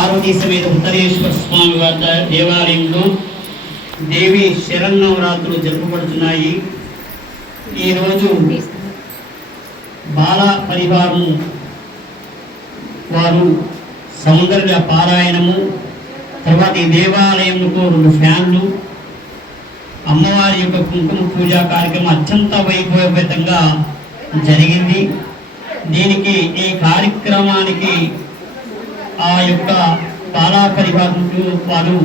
పార్వతీ సమేత ఉత్తరేశ్వర స్వామి వారి దేవాలయంలో దేవి శరన్నవరాత్రులు జరుపబడుతున్నాయి ఈరోజు బాల పరివారం వారు సౌందర్య పారాయణము తర్వాత ఈ దేవాలయంలో రెండు ఫ్యాన్లు అమ్మవారి యొక్క కుంకుమ పూజా కార్యక్రమం అత్యంత వైభవపేతంగా జరిగింది. దీనికి ఈ కార్యక్రమానికి యొక్క బాలా పరివారు వారు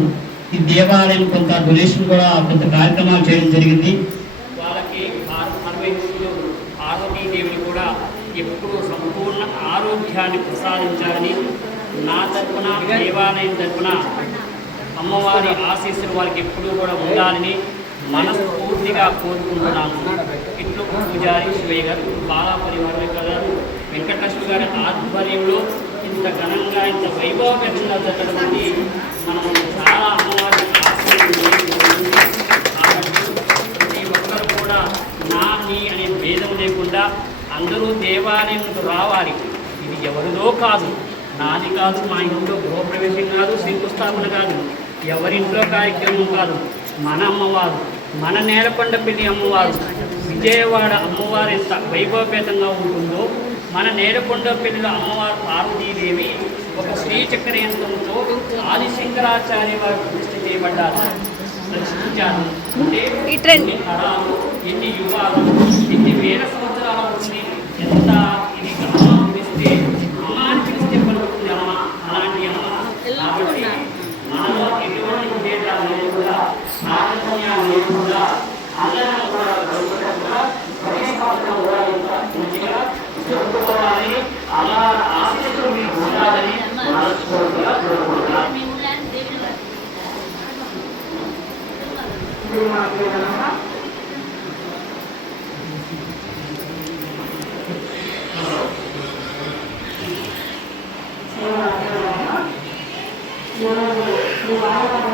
ఈ దేవాలయం కొంత డొనేషన్ కూడా కొంత కార్యక్రమాలు చేయడం జరిగింది. వాళ్ళకి ఆరోగ్య పరమేశ్వరుడు కూడా ఎప్పుడూ సంపూర్ణ ఆరోగ్యాన్ని ప్రసాదించాలని నా తరపున దేవాలయం తరపున అమ్మవారి ఆశీస్సులు వారికి ఎప్పుడూ కూడా ఉండాలని మనస్ఫూర్తిగా కోరుకుంటున్నాము. ఇంట్లో పూజారి శివయ్య గారు బాలా పరివారం గారు వెంకటలక్ష్మి గారి ఆధ్వర్యంలో ఇంత ఘనంగా ఇంత వైభవపేతంగా జరగడం మనం చాలా అమ్మవారి ప్రతి ఒక్కరు కూడా నా నీ అనే భేదం లేకుండా అందరూ దేవాలయంకు రావాలి. ఇది ఎవరిదో కాదు. నాది కాదు మా ఇంట్లో గృహప్రవేశం కాదు శంకుస్థాపన కాదు. ఎవరింట్లో కార్యక్రమం కాదు. మన అమ్మవారు మన నేలకొండ పెళ్ళి అమ్మవారు విజయవాడ అమ్మవారు ఎంత వైభవపేతంగా ఉంటుందో మన నేలకొండ పెళ్ళిలో అమ్మవారు పార్వతీదేవి ఒక శ్రీచక్రయంత్రంతో ఆది శంకరాచార్య వారు ప్రతిష్ఠ చేయబడ్డారు. అంటే. ఎన్ని తరాలు ఎన్ని యుగాలు ఎన్ని వేల సంవత్సరాల అవుతుంది ఎంత ఇది అమ్మ పిలిస్తే అమ్మ అని పిలిస్తే పలుకుతుంది అమ్మ అలాంటి అమ్మ. కాబట్టి మనలో ఎటువంటి భేదాలు లేకుండా సాధన్యాలు లేకుండా అందరం కూడా కూడా ఇంత మంచిగా జరుపుకోవాలని అలా ఆశీస్సులు మీకు ఉండాలని మనస్ఫూర్తిగా కోరుకుంటున్నాను ఈరోజు ఈ వారం